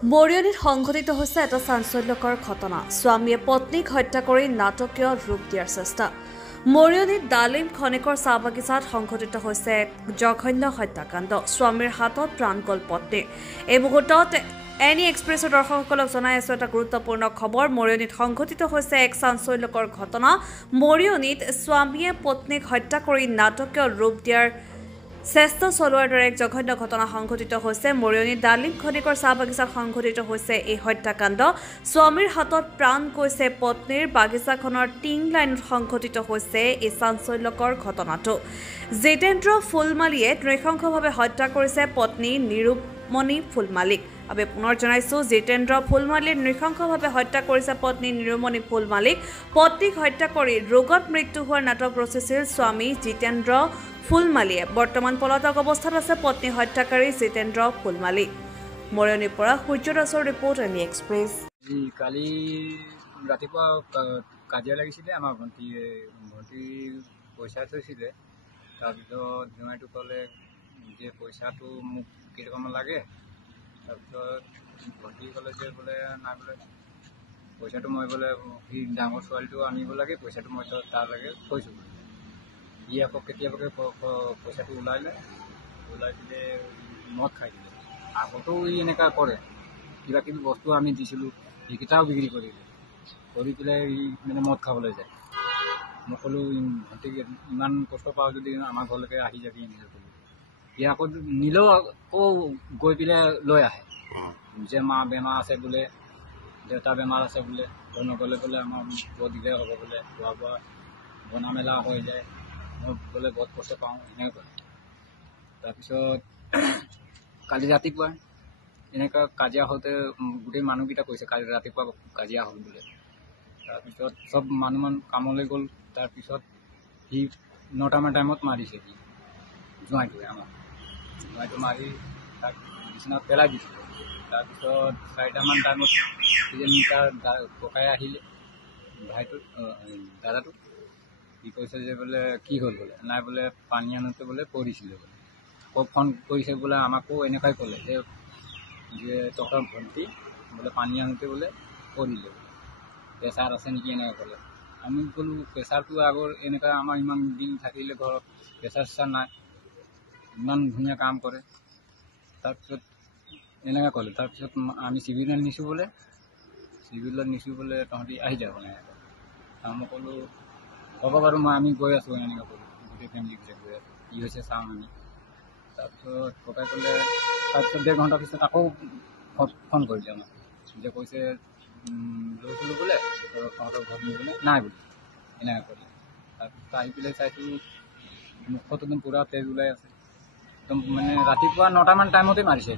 মৰিয়নীত সংঘটিত হৈছে এটা চাঞ্চল্যকৰ ঘটনা। স্বামীয়ে পত্নীক হত্যা কৰি নাটকীয় ৰূপ দিয়াৰ চেষ্টা। মৰিয়নীত ডালিম খনিকৰ চাহ বাগিচাত সংঘটিত হৈছে এক জঘন্য হত্যাকাণ্ড। স্বামীৰ হাতত প্ৰাণ গ'ল পত্নীৰ। এই মুহূৰ্তত এনি এক্সপ্ৰেছৰ দৰ্শকসকলক জনাই আছো এটা গুৰুত্বপূৰ্ণ খবৰ। মৰিয়নীত সংঘটিত হৈছে এক চাঞ্চল্যকৰ ঘটনা। মৰিয়নীত স্বামীয়ে পত্নীক হত্যা কৰি নাটকীয় ৰূপ দিয়াৰ চেষ্টা চলোৱাৰ দৰে এক জঘন্য ঘটনা সংঘটিত হৈছে। মৰিয়নীত ডালিম খনিকৰ চাহ বাগিচাত সংঘটিত হৈছে এই হত্যাকাণ্ড। স্বামীৰ হাতত প্ৰাণ গৈছে পত্নীৰ। বাগিচাখনৰ টিং লাইনত সংঘটিত হৈছে এই চাঞ্চল্যকৰ ঘটনাটো। জিতেন্দ্ৰ ফুলমালীয়ে নৃশংসভাৱে হত্যা কৰিছে পত্নী নিৰুপমণি ফুলমালীক। আমি পুনৰ জনাইছো, জিতেন্দ্ৰ ফুলমালীয়ে নৃশংসভাৱে হত্যা কৰিছে পত্নী নিৰুপমণি ফুলমালীক। পত্নীক হত্যা কৰি ৰোগত মৃত্যু হোৱাৰ নাটক ৰচিছিল স্বামী জিতেন্দ্ৰ ফুলমালীয়ে। বৰ্তমান পলাতক অৱস্থাত আছে পত্নী হত্যাকাৰী জিতেন্দ্ৰ ফুলমালী। মৰিয়নীৰ পৰা সূৰ্য দাসৰ ৰিপৰ্ট, এনি এক্সপ্ৰেছ। কালি ৰাতিপুৱা কাজিয়া লাগিছিলে। আমাৰ ভণ্টি পইচা থৈছিলে। তাৰপিছত জোঁৱাইটো ক'লে যে পইচাটো মোক কেইটকামান লাগে। তাৰপিছত ভণ্টি ক'লে যে বোলে নাই, বোলে পইচাটো মই বোলে সি ডাঙৰ ছোৱালীটো আনিব লাগে, পইচাটো মই তালৈকে থৈছোঁ। ই আকৌ কেতিয়াবাকে পইচাটো ওলাই দিলে মদ খাই দিলে। আগতেও ই এনেকুৱা কৰে, কিবা কিবি বস্তু আমি দিছিলোঁ সেইকেইটাও বিক্ৰী কৰিলে। কৰি পেলাই ই মানে মদ খাবলৈ যায়। মই ক'লোঁ ভণ্টিক ইমান কষ্ট পাওঁ যদি আমাৰ ঘৰলৈকে আহি যাবি এনেকৈ ক'লোঁ। সি আকৌ নিলেও আকৌ গৈ পেলাই লৈ আহে যে মা বেমাৰ আছে বোলে, দেউতা বেমাৰ আছে বোলে, নগ'লে বোলে আমাৰ বৰ দিগদাৰ হ'ব বোলে, খোৱা বোৱা বনা মেলা হৈ যায়, মই বোলে বহুত কষ্ট পাওঁ এনেকৈ কয়। তাৰপিছত কালি ৰাতিপুৱা এনেকুৱা কাজিয়া হওঁতে গোটেই মানুহকেইটা কৈছে কালি ৰাতিপুৱা কাজিয়া হ'ল বোলে। তাৰপিছত চব মানুহ কামলৈ গ'ল। তাৰপিছত সি 9টামান টাইমত মাৰিছে। সি জোঁৱাইটোৱে জোঁৱাইটো মাৰি তাক বিচনাত পেলাই দিছিলে। তাৰপিছত 4টামান টাইমত তাৰ ককাই আহিলে, দাদাটো। সি কৈছে যে বোলে কি হ'ল বোলে, নাই বোলে পানী আনোতে বোলে পৰিছিলে বোলে। আকৌ ফোন কৰিছে বোলে, আমাকো এনেকুৱাই ক'লে যে তহঁতৰ ভণ্টি বোলে পানী আনোতে বোলে পৰিলে, প্ৰেছাৰ আছে নেকি এনেকৈ ক'লে। আমি ক'লোঁ প্ৰেছাৰটো আগৰ এনেকুৱা আমাৰ ইমান দিন থাকিলে ঘৰত প্ৰেছাৰ চেছাৰ নাই, ইমান ধুনীয়া কাম কৰে। তাৰপিছত এনেকৈ ক'লে। তাৰপিছত আমি চিভিলত নিছোঁ বোলে, তহঁতি আহি যাব এনেকৈ। মই ক'লোঁ হ'ব বাৰু, আমি গৈ আছোঁ এনেকৈ ক'লোঁ। গোটেই ফেমিলিকেইটা গৈ আছোঁ, কি হৈছে চাওঁ আমি। তাৰপিছত ককাই ক'লে, তাৰপিছত 1.5 ঘণ্টাৰ পিছত আকৌ ফোন কৰিলে আমাক, যে কৈছে লৈছিলোঁ বোলে তহঁতৰ ঘৰত নিবলৈ নাই বোলে এনেকৈ ক'লে। তাৰপিছত আহি পেলাই চাইছোঁ মুখত একদম পূৰা তেজ ওলাই আছে। একদম মানে ৰাতিপুৱা 9টামান টাইমতে মাৰিছে।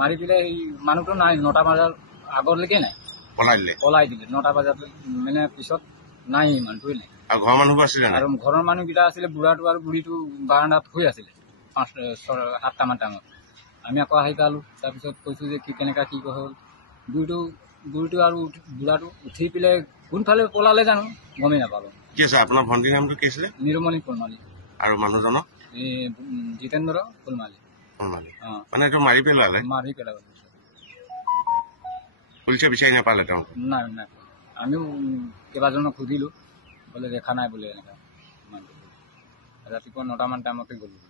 মাৰি পেলাই সেই মানুহটো নাই, 9টা বজাৰ আগলৈকে নাই, পলাই দিলে। 9টা বজাত মানে পিছত নাই, মানুহটোৱে নাই। আৰু ঘৰৰ মানুহবোৰ আছিলে আৰু ঘৰৰ মানুহকেইটা আছিলে, বুঢ়াটো আৰু বুঢ়ীটো বাৰাণ্ডাত শুই আছিলে 7টামান টাইমত। আমি আকৌ আহি পালোঁ। তাৰপিছত কৈছোঁ যে কেনেকুৱা কি হ'ল। বুঢ়ীটো আৰু বুঢ়াটো উঠি পেলাই কোনফালে পলালে জানো, গমেই নাপালোঁ। কি আছে আপোনাৰ ভণ্টিৰ নামটো কি আছিলে? নিৰুপমণি ফুলমালী। আৰু মানুহজনক এই জিতেন্দ্ৰ ফুলমালী। মানে এইটো মাৰি পেলালে? মাৰি পেলালে। পুলিচে বিচাৰি নাপালে তেওঁক? নাই। আমিও কেইবাজনক সুধিলোঁ, বোলে দেখা নাই বোলে এনেকুৱা। ৰাতিপুৱা 9টামান টাইমতে গ'লোঁ।